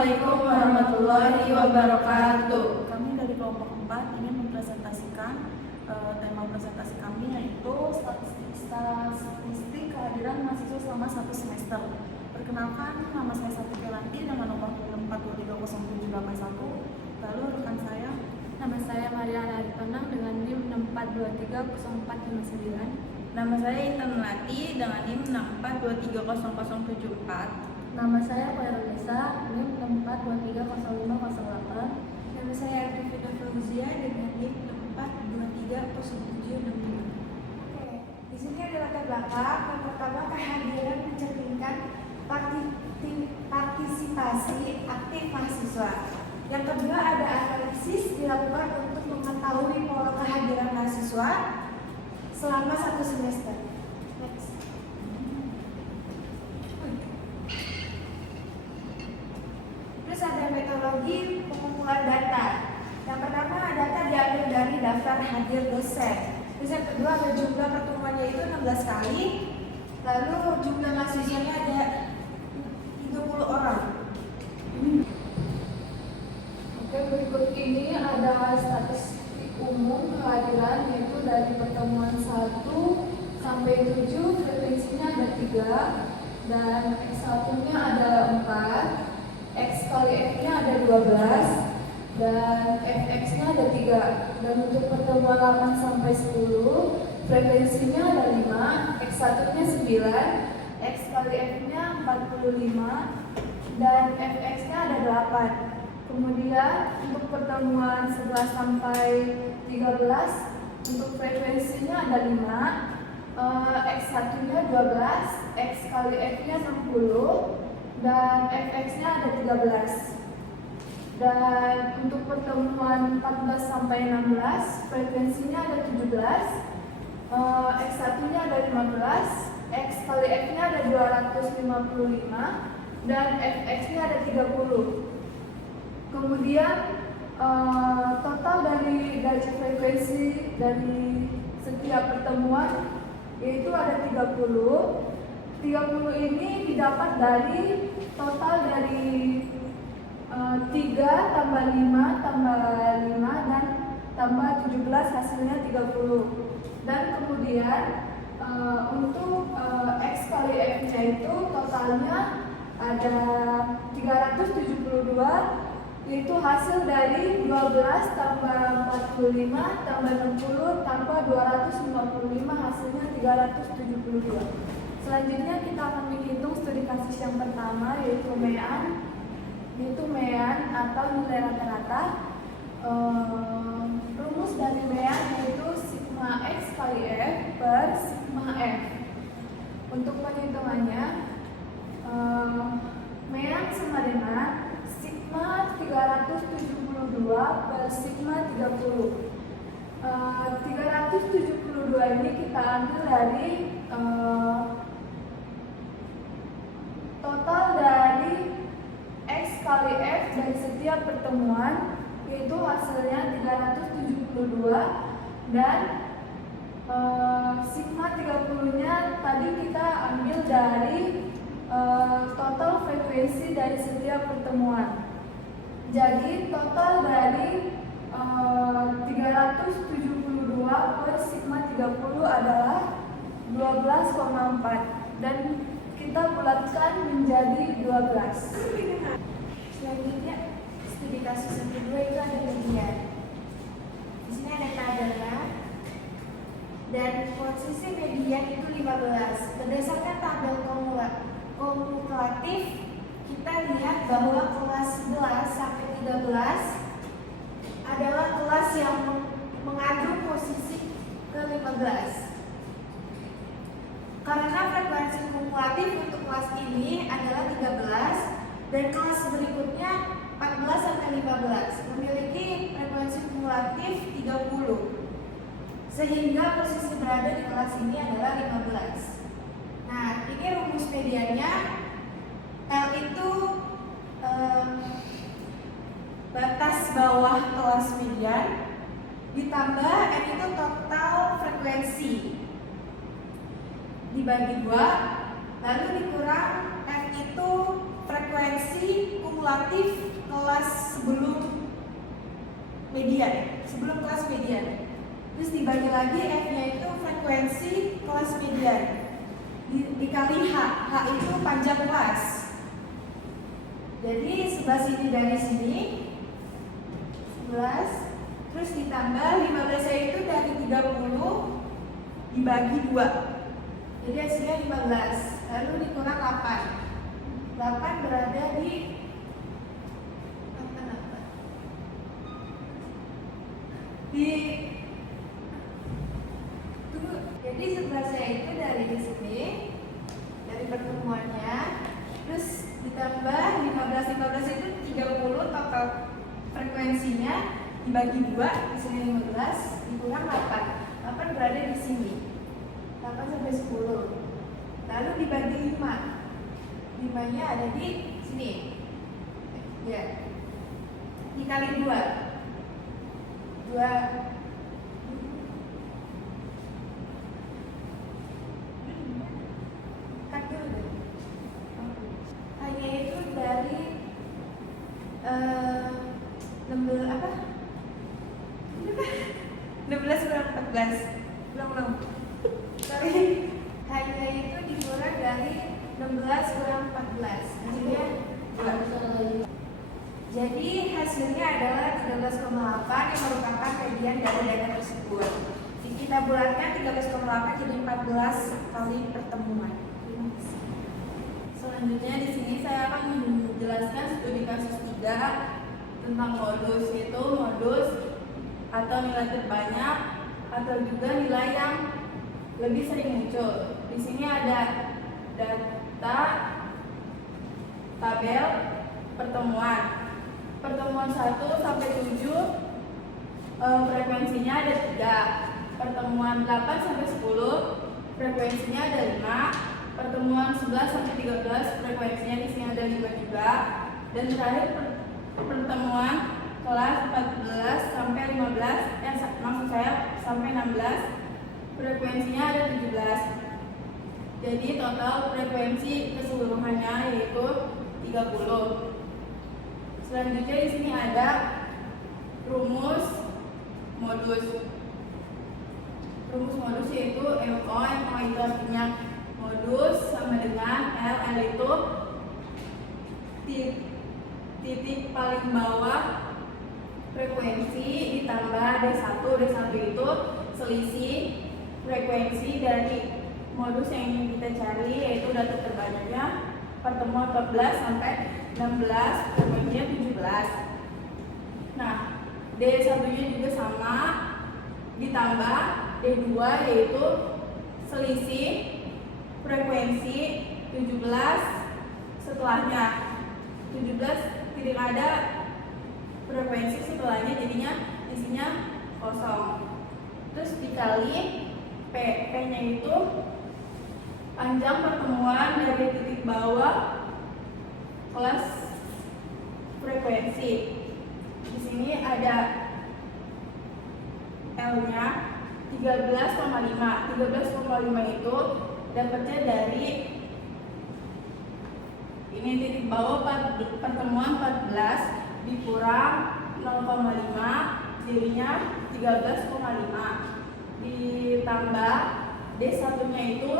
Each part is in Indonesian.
Assalamualaikum warahmatullahi wabarakatuh. Kami dari kelompok 4 ingin mempresentasikan tema presentasi kami yaitu statistik kehadiran mahasiswa selama 1 semester. Perkenalkan, nama saya Sati Kelanti dengan nomor 4230781. Lalu rekan saya, Nama saya Mariana Aritonang dengan NIM 64230459. Nama saya Intan Melati dengan NIM 64230074. Nama saya Koyra Nisa, NIM 64230508. Nama saya Arifina Fauzia dengan NIM 64230765. Oke, di sini ada latar belakang. Yang pertama, kehadiran mencerminkan partisipasi aktif mahasiswa. Yang kedua, ada analisis dilakukan untuk mengetahui pola kehadiran mahasiswa selama 1 semester. Next. Terus ada metodologi pengumpulan data. Yang pertama, data diambil dari daftar hadir dosen. Terus yang kedua, ada jumlah pertemuannya itu 16 kali. Lalu jumlah mahasiswanya ada 30 orang. Oke, berikut ini ada statistik umum kehadiran yaitu dari pertemuan 1 sampai 7, frekuensinya ada 3 dan X1-nya ada 4, X kali F-nya ada 12 dan Fx-nya ada 3. Dan untuk pertemuan 8 sampai 10, frekuensinya ada 5, X1-nya 9, X kali F-nya 45 dan Fx-nya ada 8. Kemudian untuk pertemuan 11 sampai 13, untuk frekuensinya ada 5, X1-nya 12, X kali F-nya 60 dan Fx-nya ada 13. Dan untuk pertemuan 14 sampai 16, frekuensinya ada 17, X1-nya ada 15, X kali F-nya ada 255 dan Fx-nya ada 30. Kemudian total dari frekuensi dari setiap pertemuan yaitu ada 30. 30 ini didapat dari total dari 3 tambah 5 tambah 5 dan tambah 17 hasilnya 30. Dan kemudian untuk X kali F-nya itu totalnya ada 372, yaitu hasil dari 12 tambah 45 tambah 60 tambah 255 hasilnya 372. Selanjutnya kita akan menghitung studi kasus yang pertama yaitu MEAN atau nilai rata-rata. Rumus dari MEAN yaitu sigma X kali F per sigma F. Untuk perhitungannya MEAN sama dengan sigma 372 per sigma 30. 372 ini kita ambil dari total dari X kali F dari setiap pertemuan, yaitu hasilnya 372 dan sigma 30-nya tadi kita ambil dari total frekuensi dari setiap pertemuan. Jadi total dari 372 per sigma 30 adalah 12,4 dan kita bulatkan menjadi 12. Selanjutnya, studi kasus yang kedua itu ada median. Di sini ada tabelnya dan posisi median itu 15. Berdasarkan tabel kumulatif, kita lihat bahwa kelas 11 sampai 13 adalah kelas yang mengadu posisi ke-15. Karena frekuensi kumulatif untuk kelas ini adalah 13 dan kelas berikutnya 14 sampai 15 memiliki frekuensi kumulatif 30. Sehingga posisi berada di kelas ini adalah 15. Nah, ini rumus mediannya. L itu batas bawah kelas median ditambah N itu total frekuensi dibagi 2 lalu dikurang F itu frekuensi kumulatif kumulatif kelas sebelum median, sebelum kelas median. Terus dibagi lagi F-nya itu frekuensi kelas median dikali H. H itu panjang kelas. Jadi sebelah sini dari sini 11, terus ditambah 15 itu dari 30 dibagi 2. Jadi hasilnya 15. Lalu dikurang 8. 8 berada di jadi sebelah saya itu dari sini, dari pertemuannya, terus ditambah 15 itu 30 total frekuensinya dibagi 2, misalnya 15 dikurang 8 berada di sini, 8 sampai 10. Lalu dibagi 5 nya ada di sini ya, dikali 2 hanya itu dari 16 kurang 14 ulang sorry, hanya itu dikurang dari 16 kurang 14 hasilnya 2. Jadi hasilnya adalah 13,8 yang merupakan bagian dari data tersebut. Kita bulatkan 13,8 jadi 14 kali pertemuan. Selanjutnya di sini saya akan menjelaskan studi kasus 3 tentang modus, yaitu modus atau nilai terbanyak atau juga nilai yang lebih sering muncul. Di sini ada data tabel pertemuan. Pertemuan 1 sampai 7 frekuensinya ada 3. Pertemuan 8 sampai 10 frekuensinya ada 5. Pertemuan 11 sampai 13 frekuensinya di sini ada 5 juga. Dan terakhir pertemuan kelas 14 sampai 15 maksud saya sampai 16 frekuensinya ada 17. Jadi total frekuensi keseluruhannya yaitu 30. Selanjutnya di sini ada rumus modus. Rumus modus yaitu MO itu artinya modus sama dengan L itu titik paling bawah frekuensi ditambah D1 itu selisih frekuensi dari modus yang ingin kita cari, yaitu data terbanyaknya pertemuan 14 sampai 16 frekuensinya 17. Nah, D1 nya juga sama ditambah D2 yaitu selisih frekuensi 17 setelahnya. 17 tidak ada frekuensi setelahnya, jadinya isinya kosong. Terus dikali P nya itu panjang pertemuan dari titik bawah kelas frekuensi. Di sini ada L-nya 13,5. 13,5 itu dapatnya dari ini titik bawah pertemuan 14 dikurang 0,5 jadinya 13,5 ditambah D1-nya itu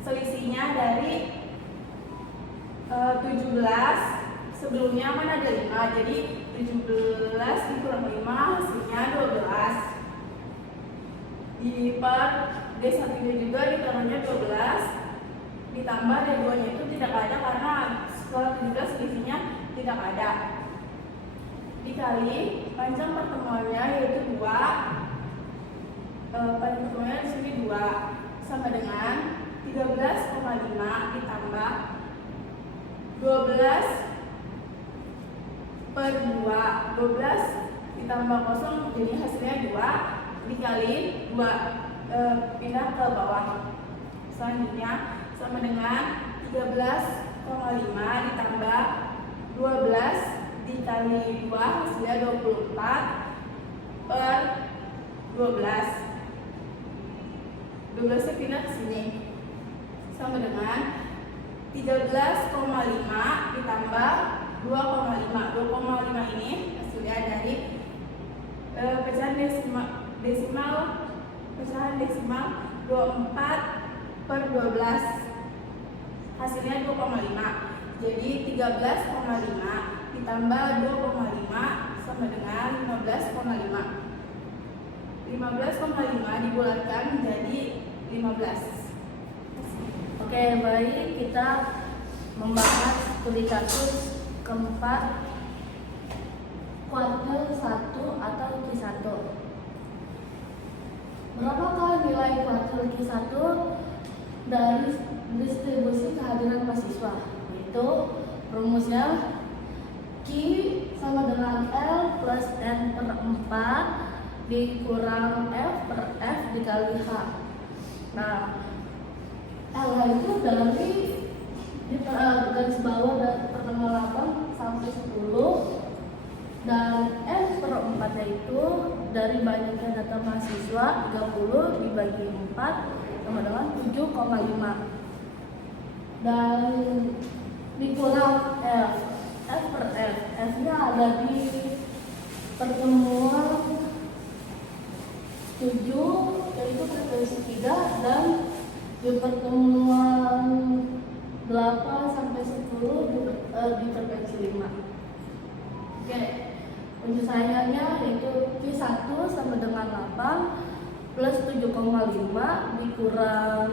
selisihnya dari 17 sebelumnya kan ada 5, jadi 17 dikurang 5 hasilnya 12 di per D1-nya juga ditaruhnya 12 ditambah D2-nya itu tidak ada karena setelah 17 selisihnya tidak ada, dikali panjang pertemuannya yaitu 2. Panjang pertemuannya di sini 2 sama dengan 13,5 ditambah 12 per 2. 12 ditambah kosong jadi hasilnya 2 dikali 2 pindah ke bawah. Selanjutnya sama dengan 13,5 ditambah 12 dikali 2 hasilnya 24 per 12. 12 nya pindah ke sini sama dengan 13,5 ditambah 12 ini hasilnya dari pecahan desimal 24/12, hasilnya 2,5. Jadi 13,5 ditambah 2,5 sama dengan 15,5. 15,5 dibulatkan menjadi 15. Oke, baik, kita membahas studi kasus keempat, kuartil 1 atau Q1. Berapakah nilai kuartil Q1 dari distribusi kehadiran mahasiswa? Itu rumusnya Q sama dengan L plus N per 4 dikurang F per F dikali H. Nah, L itu dari garis bawah dari pertemuan 8 sampai 10, dan F per 4 itu dari banyaknya data mahasiswa 30 dibagi 4 sama dengan 7,5, dan dikurang F per F. F nya ada di pertemuan 7 yaitu frekuensi 3, dan di pertemuan 8 sampai 10 di frekuensi 5. Oke, penyelesaiannya yaitu Q1 sama dengan 8 plus 7,5 dikurang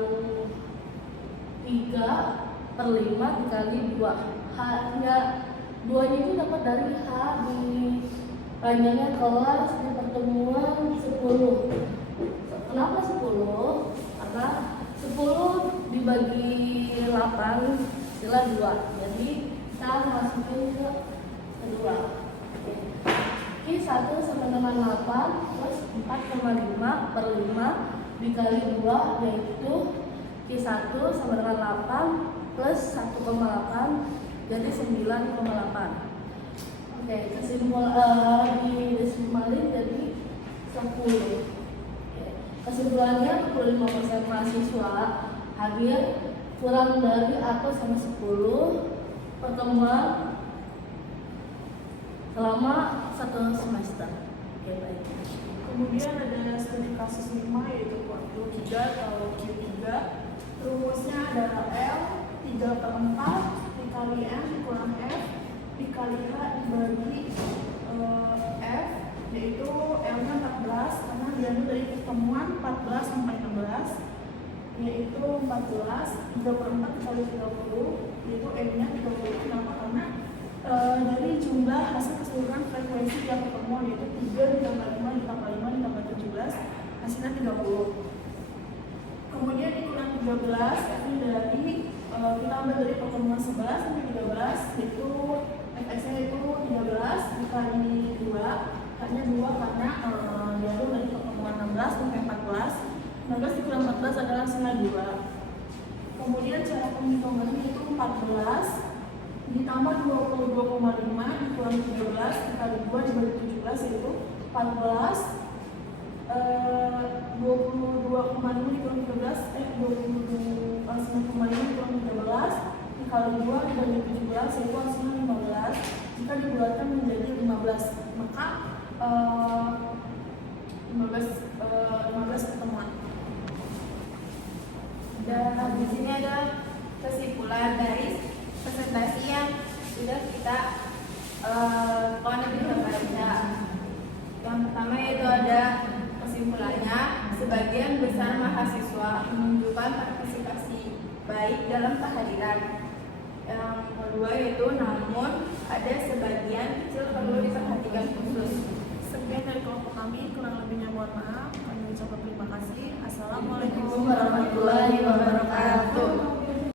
3/5 dikali 2. H-nya 2 nya itu dapat dari H di panjangnya kelas di pertemuan 10. Kenapa 10? Karena 10 dibagi 8 sila 2. Jadi kita masukin ke kedua. Q1 sama dengan 8 plus 4,5/5 dikali 2, yaitu Q1 sama dengan 8 plus 1,8 jadi 9,8. Oke, kesimpulan di desimalin jadi 10. Kesimpulannya 25% mahasiswa hadir kurang dari atau sama 10 pertemuan selama 1 semester. Oke, baik. Kemudian ada studi kasus 5 yaitu kuartil 3 atau Q3. Rumusnya adalah L 3/4 dikali N dikurang F dikali H dibagi F, yaitu L-nya 14 karena diambil dari pertemuan 14 sampai 16, yaitu 14 3/4 dikali 30, yaitu N-nya 30. Kenapa? Karena dari jumlah hasil keseluruhan frekuensi yang pertemuan, yaitu 3 ditambah 5 ditambah 5 ditambah 17 hasilnya 30. Kemudian dikurang 13, ini dari kita ambil dari pertemuan 11 sampai 13, yaitu fx-nya itu 13 dikali 2, hanya 2 karena diambil dari pertemuan 16 sampai 14. 16 dikurang 14 adalah hasilnya 2. Kemudian cara penghitungannya itu 14 ditambah 22,5 dikurang 17 dikali 2 dibagi 17, yaitu 14 22,5 dikurang 13 22,5 dikurang 13 dikali 2 dibagi 17, yaitu hasilnya 15. Jika dibulatkan menjadi 15, maka 15 pertemuan. Dan di sini ada kesimpulan dari presentasi yang sudah kita baca. Yang pertama yaitu ada kesimpulannya, sebagian besar mahasiswa menunjukkan partisipasi baik dalam kehadiran. Yang kedua yaitu namun ada sebagian kecil perlu diperhatikan khusus. Sekian dari kelompok kami, kurang lebihnya mohon maaf. Kami ucapkan terima kasih. Assalamualaikum Warahmatullahi wabarakatuh.